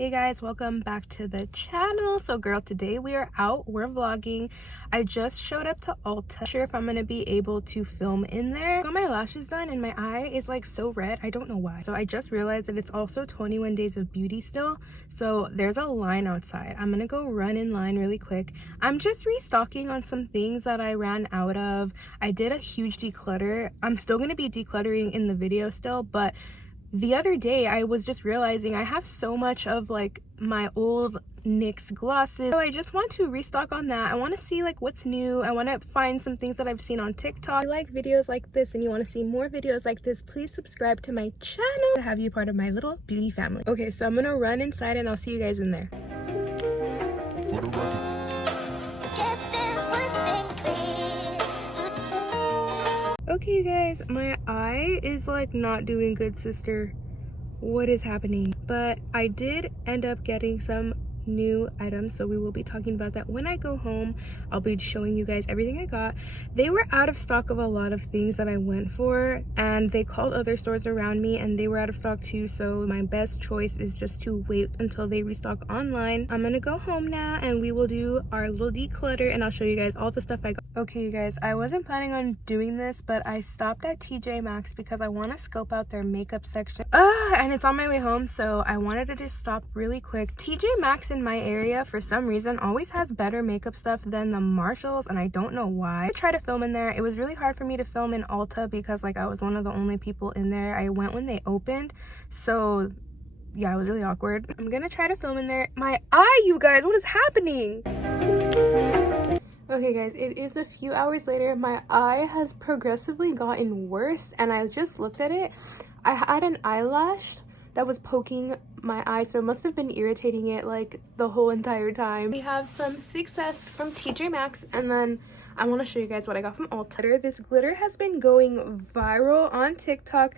Hey guys, welcome back to the channel. So girl, today we're vlogging. I just showed up to Ulta. Not sure if I'm gonna be able to film in there. Got my lashes done and my eye is like so red. I don't know why. So I just realized that it's also 21 days of beauty still. So there's a line outside. I'm gonna go run in line really quick. I'm just restocking on some things that I ran out of. I did a huge declutter. I'm still gonna be decluttering in the video still, but the other day I was just realizing I have so much of like my old NYX glosses, so I just want to restock on that. I want to see like what's new. I want to find some things that I've seen on TikTok. If you like videos like this and you want to see more videos like this, please subscribe to my channel to have you part of my little beauty family. Okay, so I'm gonna run inside and I'll see you guys in there. For the record. Okay you guys, my eye is like not doing good, sister. What is happening? But I did end up getting some new items, so we will be talking about that when I go home. I'll be showing you guys everything I got. They were out of stock of a lot of things that I went for, and they called other stores around me and they were out of stock too, so my best choice is just to wait until they restock online. I'm gonna go home now and we will do our little declutter and I'll show you guys all the stuff I got. Okay you guys, I wasn't planning on doing this, but I stopped at TJ Maxx because I want to scope out their makeup section. And it's on my way home, so I wanted to just stop really quick. TJ Maxx in my area for some reason always has better makeup stuff than the Marshalls, and I don't know why. I tried to film in there. It was really hard for me to film in Ulta because like I was one of the only people in there. I went when they opened, so yeah, it was really awkward. I'm gonna try to film in there. My eye, you guys, what is happening? Okay guys, it is a few hours later. My eye has progressively gotten worse and I just looked at it. I had an eyelash that was poking my eye, so it must have been irritating it like the whole entire time. We have some success from TJ Maxx, and then I want to show you guys what I got from Ulta. This glitter has been going viral on TikTok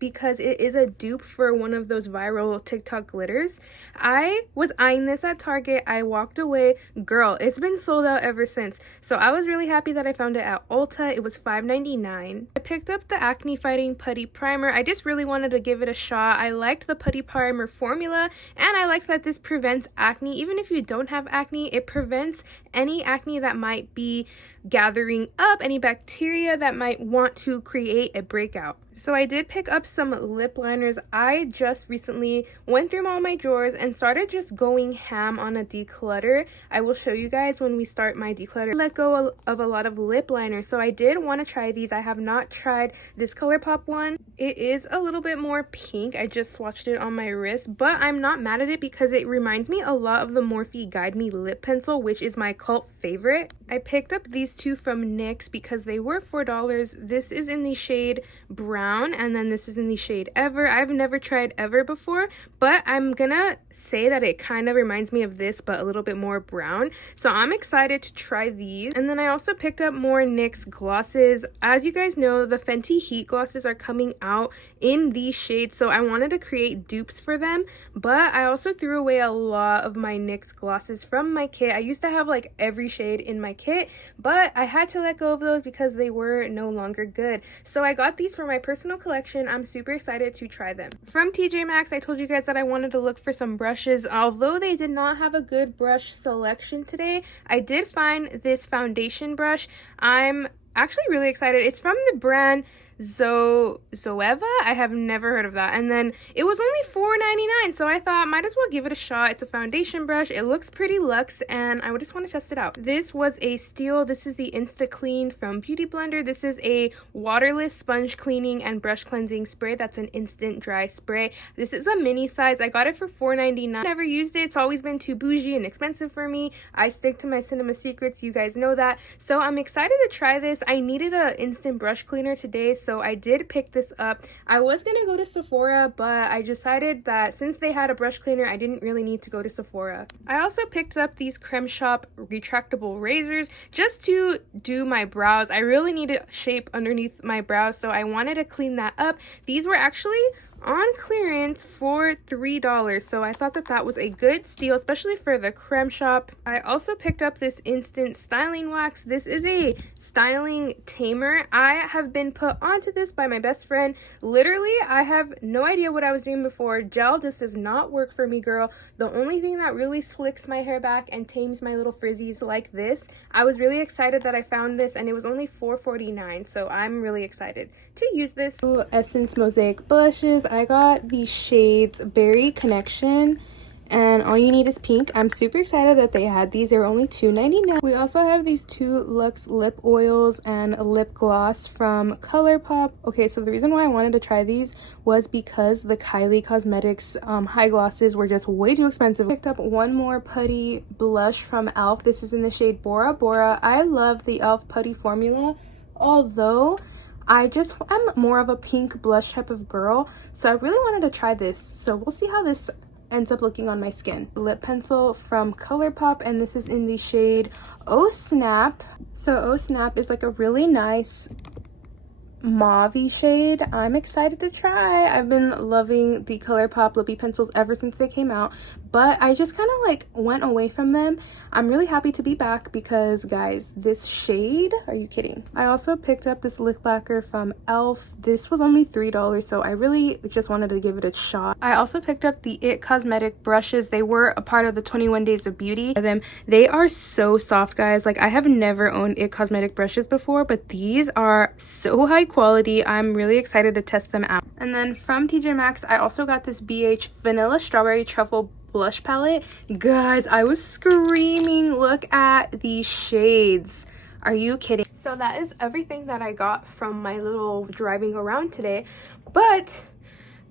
because it is a dupe for one of those viral TikTok glitters. I was eyeing this at Target. I walked away. Girl, it's been sold out ever since. So I was really happy that I found it at Ulta. It was $5.99. I picked up the Acne Fighting Putty Primer. I just really wanted to give it a shot. I liked the Putty Primer formula, and I liked that this prevents acne. Even if you don't have acne, it prevents any acne that might be gathering up, any bacteria that might want to create a breakout. So I did pick up some lip liners. I just recently went through all my drawers and started just going ham on a declutter. I will show you guys when we start my declutter. I let go of a lot of lip liners, so I did want to try these. I have not tried this ColourPop one. It is a little bit more pink. I just swatched it on my wrist, but I'm not mad at it because it reminds me a lot of the Morphe Guide Me lip pencil, which is my cult favorite. I picked up these two from NYX because they were $4. This is in the shade brown, and then this is in the shade Ever. I've never tried Ever before, but I'm gonna say that it kind of reminds me of this but a little bit more brown, so I'm excited to try these. And then I also picked up more NYX glosses. As you guys know, the Fenty Heat glosses are coming out in these shades, so I wanted to create dupes for them, but I also threw away a lot of my NYX glosses from my kit. I used to have like every shade in my kit, but I had to let go of those because they were no longer good. So I got these for my personal collection. I'm super excited to try them. From TJ Maxx, I told you guys that I wanted to look for some brushes. Although they did not have a good brush selection today, I did find this foundation brush. I'm actually really excited. It's from the brand Zoeva. I have never heard of that, and then it was only $4.99, so I thought might as well give it a shot. It's a foundation brush. It looks pretty luxe and I would just want to test it out. This was a steal. This is the Insta Clean from Beauty Blender. This is a waterless sponge cleaning and brush cleansing spray that's an instant dry spray. This is a mini size. I got it for $4.99. Never used it. It's always been too bougie and expensive for me. I stick to my Cinema Secrets, you guys know that, so I'm excited to try this. I needed an instant brush cleaner today, so I did pick this up. I was gonna go to Sephora, but I decided that since they had a brush cleaner, I didn't really need to go to Sephora. I also picked up these Creme Shop retractable razors just to do my brows. I really need a shape underneath my brows, so I wanted to clean that up. These were actually on clearance for $3. So I thought that that was a good steal, especially for the creme shop. I also picked up this instant styling wax. This is a styling tamer. I have been put onto this by my best friend. Literally, I have no idea what I was doing before. Gel just does not work for me, girl. The only thing that really slicks my hair back and tames my little frizzies like this. I was really excited that I found this, and it was only $4.49, so I'm really excited to use this. Ooh, Essence Mosaic blushes. I got the shades Berry Connection, and all you need is pink. I'm super excited that they had these. They were only $2.99. We also have these two Luxe lip oils and a lip gloss from ColourPop. Okay, so the reason why I wanted to try these was because the Kylie Cosmetics high glosses were just way too expensive. I picked up one more putty blush from e.l.f. This is in the shade Bora Bora. I love the e.l.f. putty formula, although I just am more of a pink blush type of girl, so I really wanted to try this. So we'll see how this ends up looking on my skin. Lip pencil from ColourPop, and this is in the shade Oh Snap. So Oh Snap is like a really nice mauve-y shade. I'm excited to try. I've been loving the ColourPop lippy pencils ever since they came out, but I just kind of like went away from them. I'm really happy to be back because, guys, this shade, are you kidding? I also picked up this lip lacquer from e.l.f. This was only $3, so I really just wanted to give it a shot. I also picked up the IT Cosmetic brushes. They were a part of the 21 Days of Beauty. They are so soft, guys. Like, I have never owned IT Cosmetic brushes before, but these are so high quality. I'm really excited to test them out. And then from TJ Maxx, I also got this BH Vanilla Strawberry Truffle blush palette. Guys, I was screaming. Look at these shades. Are you kidding? So that is everything that I got from my little driving around today, but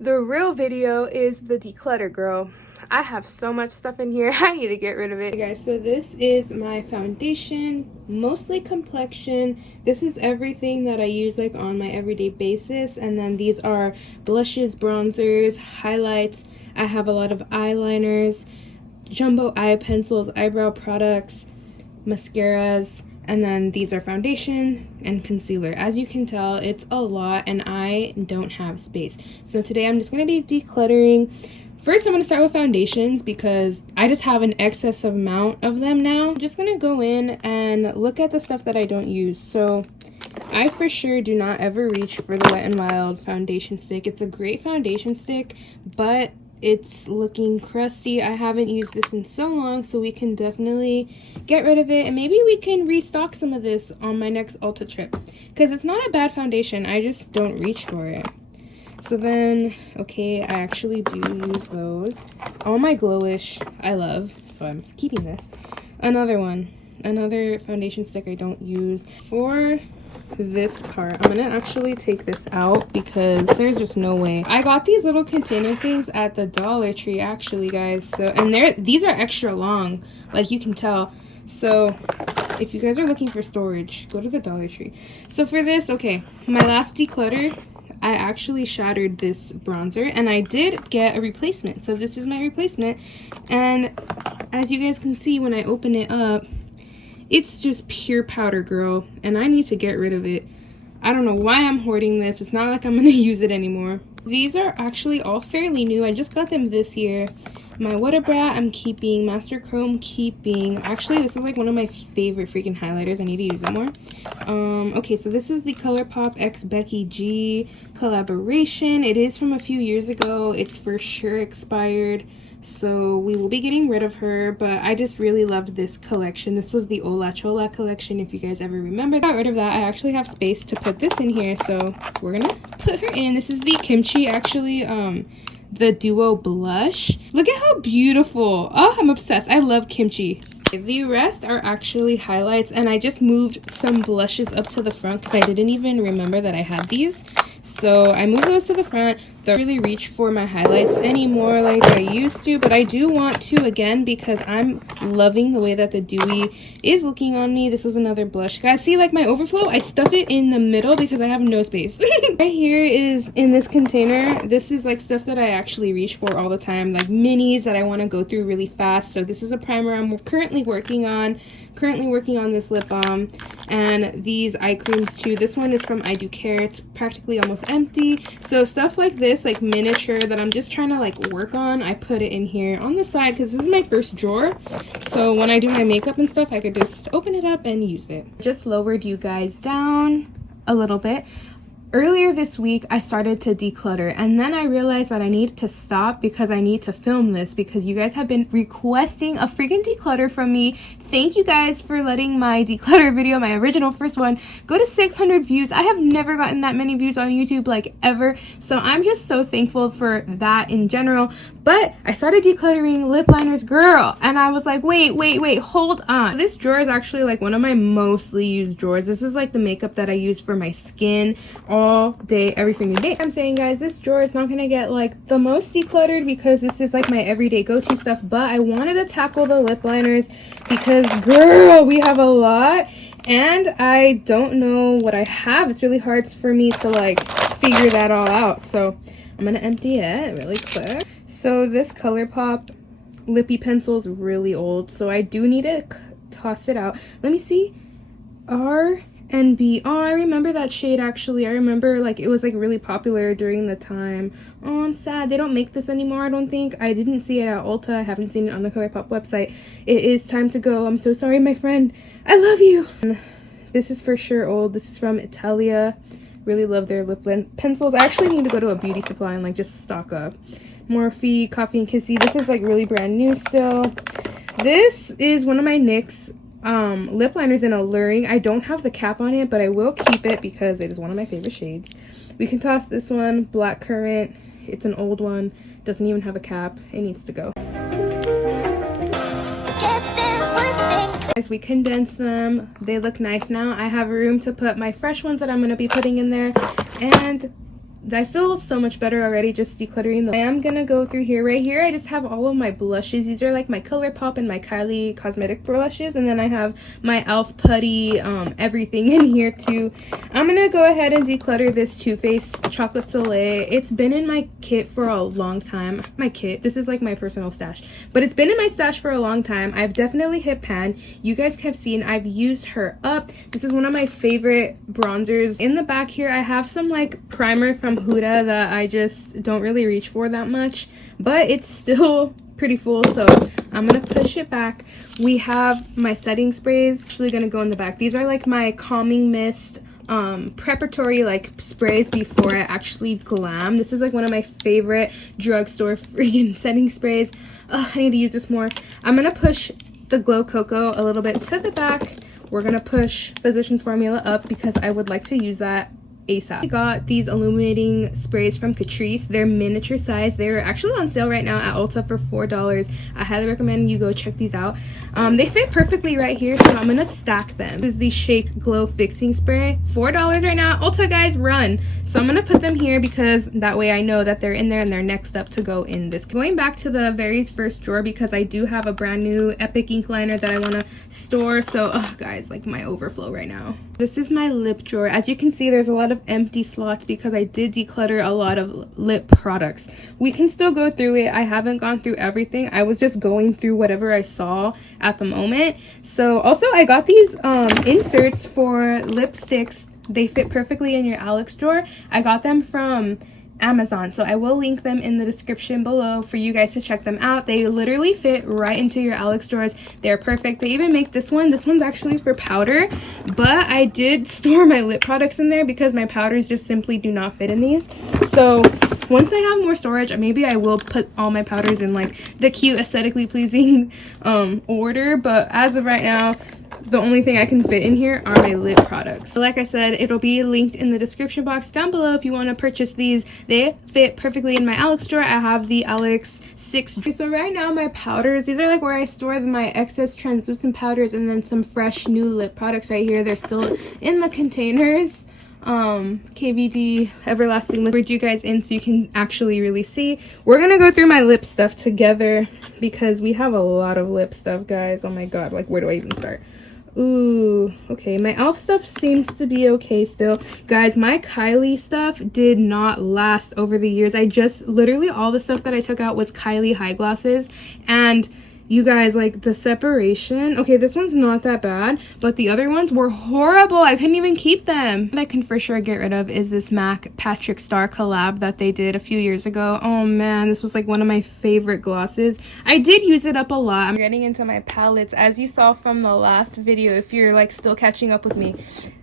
the real video is the declutter, girl. I have so much stuff in here. I need to get rid of it. Okay, guys, so this is my foundation, mostly complexion. This is everything that I use like on my everyday basis, and then these are blushes, bronzers, highlights. I have a lot of eyeliners, jumbo eye pencils, eyebrow products, mascaras, and then these are foundation and concealer. As you can tell, it's a lot and I don't have space. So today I'm just going to be decluttering. First, I'm going to start with foundations because I just have an excess amount of them now. I'm just going to go in and look at the stuff that I don't use. So I for sure do not ever reach for the Wet n Wild foundation stick. It's a great foundation stick, but it's looking crusty. I haven't used this in so long, so we can definitely get rid of it, and maybe we can restock some of this on my next Ulta trip because it's not a bad foundation. I just don't reach for it. So then, okay, I actually do use those. All my Glowish I love, so I'm keeping this. Another foundation stick I don't use. For this part, I'm gonna actually take this out because there's just no way. I got these little container things at the Dollar Tree, actually, guys. So, and these are extra long, like you can tell. So if you guys are looking for storage, go to the Dollar Tree. So for this, okay, my last declutter, I actually shattered this bronzer and I did get a replacement. So this is my replacement, and as you guys can see when I open it up, it's just pure powder, girl, and I need to get rid of it. I don't know why I'm hoarding this. It's not like I'm gonna use it anymore. These are actually all fairly new. I just got them this year. My What a Brat I'm keeping. Master Chrome keeping. Actually, this is like one of my favorite freaking highlighters. I need to use it more. Okay, so this is the ColourPop X Becky G collaboration. It is from a few years ago. It's for sure expired, so we will be getting rid of her, but I just really loved this collection. This was the Ola Chola collection, if you guys ever remember. Got rid of that. I actually have space to put this in here, so we're gonna put her in. This is the Kimchi, actually, the Duo Blush. Look at how beautiful. Oh, I'm obsessed. I love Kimchi. The rest are actually highlights, and I just moved some blushes up to the front because I didn't even remember that I had these. So I moved those to the front. Don't really reach for my highlights anymore like I used to, but I do want to again because I'm loving the way that the dewy is looking on me. This is another blush. Guys, see, like my overflow, I stuff it in the middle because I have no space. Right here is in this container. This is like stuff that I actually reach for all the time, like minis that I want to go through really fast. So this is a primer I'm currently working on this lip balm, and these eye creams too. This one is from I Do Care. It's practically almost empty. So stuff like this this like miniature that I'm just trying to like work on. I put it in here on the side because this is my first drawer, so when I do my makeup and stuff I could just open it up and use it. Just lowered you guys down a little bit. Earlier this week, I started to declutter, and then I realized that I need to stop because I need to film this because you guys have been requesting a freaking declutter from me. Thank you guys for letting my declutter video, my original first one, go to 600 views. I have never gotten that many views on YouTube, like, ever, so I'm just so thankful for that in general. But I started decluttering lip liners, girl, and I was like, wait, hold on. This drawer is actually like one of my mostly used drawers. This is like the makeup that I use for my skin all day, every freaking day. I'm saying, guys, this drawer is not gonna get like the most decluttered because this is like my everyday go-to stuff, but I wanted to tackle the lip liners because, girl, we have a lot and I don't know what I have. It's really hard for me to like figure that all out, so I'm gonna empty it really quick. So this ColourPop lippy pencil is really old, so I do need to toss it out. Let me see. R&B. Oh, I remember that shade actually. I remember like it was like really popular during the time. Oh, I'm sad. They don't make this anymore, I don't think. I didn't see it at Ulta. I haven't seen it on the ColourPop website. It is time to go. I'm so sorry, my friend. I love you. This is for sure old. This is from Italia. Really love their lip pencils. I actually need to go to a beauty supply and like just stock up. Morphe, Coffee and Kissy. This is like really brand new still. This is one of my NYX lip liners in Alluring. I don't have the cap on it, but I will keep it because it is one of my favorite shades. We can toss this one, Black Currant. It's an old one, doesn't even have a cap. It needs to go. As we condense them, they look nice now. I have room to put my fresh ones that I'm going to be putting in there, and I feel so much better already just decluttering them. I am gonna go through here. Right here I just have all of my blushes. These are like my ColourPop and my Kylie cosmetic blushes, and then I have my e.l.f. putty everything in here too. I'm gonna go ahead and declutter this Too Faced Chocolate Soleil. It's been in my kit for a long time. My kit, this is like my personal stash, but it's been in my stash for a long time. I've definitely hit pan. You guys have seen I've used her up. This is one of my favorite bronzers. In the back here I have some like primer from Huda that I just don't really reach for that much, but it's still pretty full, so I'm gonna push it back. We have my setting sprays actually gonna go in the back. These are like my calming mist preparatory like sprays before I actually glam. This is like one of my favorite drugstore freaking setting sprays. Ugh, I need to use this more. I'm gonna push the Glow Cocoa a little bit to the back. We're gonna push Physicians Formula up because I would like to use that ASAP. I got these illuminating sprays from Catrice. They're miniature size. They're actually on sale right now at Ulta for $4. I highly recommend you go check these out. They fit perfectly right here, so I'm gonna stack them. This is the Shake Glow Fixing Spray. $4 right now. Ulta, guys, run. So I'm gonna put them here because that way I know that they're in there and they're next up to go in this. Going back to the very first drawer because I do have a brand new Epic ink liner that I want to store. So, oh, guys, like my overflow right now. This is my lip drawer. As you can see, there's a lot of empty slots because I did declutter a lot of lip products. We can still go through it. I haven't gone through everything. I was just going through whatever I saw at the moment. So also I got these inserts for lipsticks. They fit perfectly in your Alex drawer. I got them from Amazon, so I will link them in the description below for you guys to check them out. They literally fit right into your Alex drawers. They're perfect. They even make this one. This one's actually for powder, but I did store my lip products in there because my powders just simply do not fit in these. So once I have more storage, maybe I will put all my powders in like the cute, aesthetically pleasing order, but as of right now, the only thing I can fit in here are my lip products. So like I said, it'll be linked in the description box down below if you want to purchase these. They fit perfectly in my Alex drawer. I have the Alex 6. Okay, so right now my powders, these are like where I store my excess translucent powders, and then some fresh new lip products right here. They're still in the containers. KVD Everlasting Liquid you guys in so you can actually really see. We're gonna go through my lip stuff together because we have a lot of lip stuff, guys. Oh my god, like where do I even start? Ooh, okay, my e.l.f. stuff seems to be okay still. Guys, my Kylie stuff did not last over the years. I just literally all the stuff that I took out was Kylie high glosses, and You guys, like, the separation. Okay, this one's not that bad, but the other ones were horrible. I couldn't even keep them. What I can for sure get rid of is this MAC Patrick Star collab that they did a few years ago. Oh man, this was like one of my favorite glosses. I did use it up a lot. I'm getting into my palettes. As you saw from the last video, if you're like still catching up with me,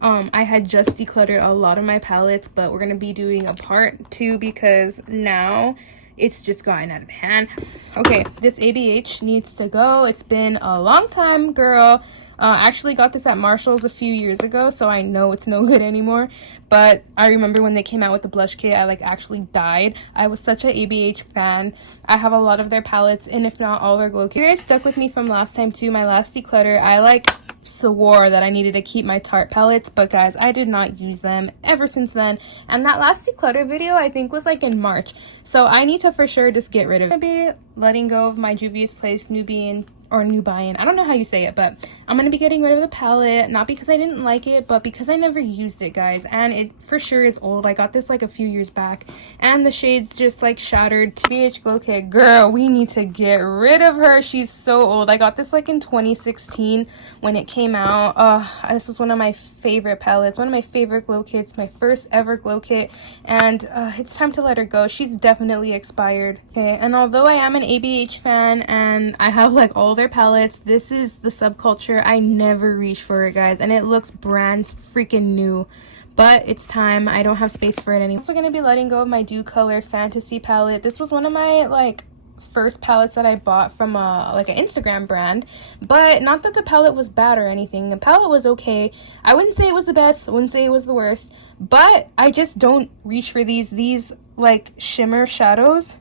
I had just decluttered a lot of my palettes, but we're gonna be doing a part 2 because now it's just gotten out of hand. Okay, this ABH needs to go. It's been a long time, girl. I actually got this at Marshall's a few years ago, so I know it's no good anymore. But I remember when they came out with the blush kit, I like actually died. I was such a ABH fan. I have a lot of their palettes, and if not all their glow kits. You guys stuck with me from last time too. My last declutter, I like swore that I needed to keep my Tarte palettes, but guys, I did not use them ever since then. And that last declutter video I think was like in March, so I need to for sure just get rid of it. I'm gonna be letting go of my Juvia's Place Nubian or Nubian, I don't know how you say it, but I'm gonna be getting rid of the palette, not because I didn't like it, but because I never used it, guys, and it for sure is old. I got this like a few years back, and the shades just like shattered. BH Glow Kit, girl, we need to get rid of her. She's so old. I got this like in 2016 when it came out. This was one of my favorite palettes, one of my favorite glow kits, my first ever glow kit, and it's time to let her go. She's definitely expired. Okay, and although I am an ABH fan and I have like all their palettes, this is the Subculture. I never reach for it, guys, and it looks brand freaking new, but it's time. I don't have space for it anymore. I'm also gonna be letting go of my Dew Color Fantasy palette. This was one of my like first palettes that I bought from like an Instagram brand, but not that the palette was bad or anything. The palette was okay. I wouldn't say it was the best, I wouldn't say it was the worst, but I just don't reach for these like shimmer shadows.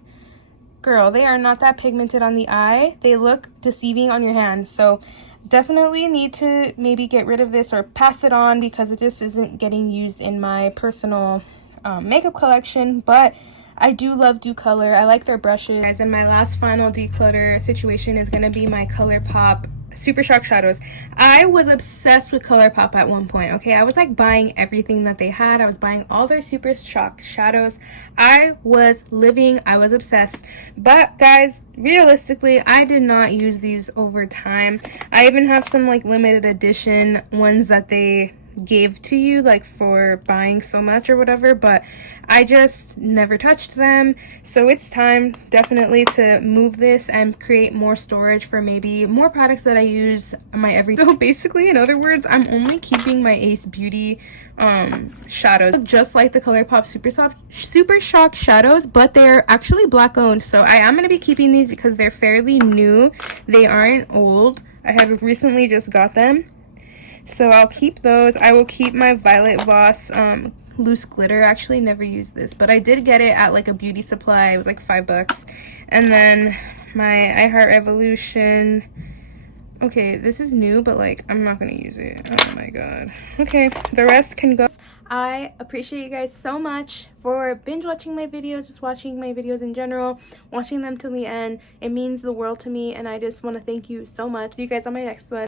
Girl, they are not that pigmented on the eye. They look deceiving on your hand, so definitely need to maybe get rid of this or pass it on because it just isn't getting used in my personal makeup collection. But I do love Dew Color. I like their brushes. Guys, and my last final declutter situation is going to be my ColourPop Super Shock shadows. I was obsessed with ColourPop at one point, okay? I was like buying everything that they had. I was buying all their Super Shock shadows. I was obsessed. But guys, realistically, I did not use these over time. I even have some like limited edition ones that they gave to you like for buying so much or whatever, but I just never touched them. So it's time definitely to move this and create more storage for maybe more products that I use my everyday. So basically, in other words, I'm only keeping my Ace Beauty shadows, just like the ColourPop Super Shock shadows, but they're actually black owned. So I am going to be keeping these because they're fairly new. They aren't old. I have recently just got them. So I'll keep those. I will keep my Violet Voss loose glitter. I actually never used this, but I did get it at like a beauty supply. It was like $5. And then my I Heart Revolution. Okay, this is new, but like I'm not gonna use it. Oh my god. Okay, the rest can go. I appreciate you guys so much for binge watching my videos, just watching my videos in general, watching them till the end. It means the world to me, and I just want to thank you so much. See you guys on my next one.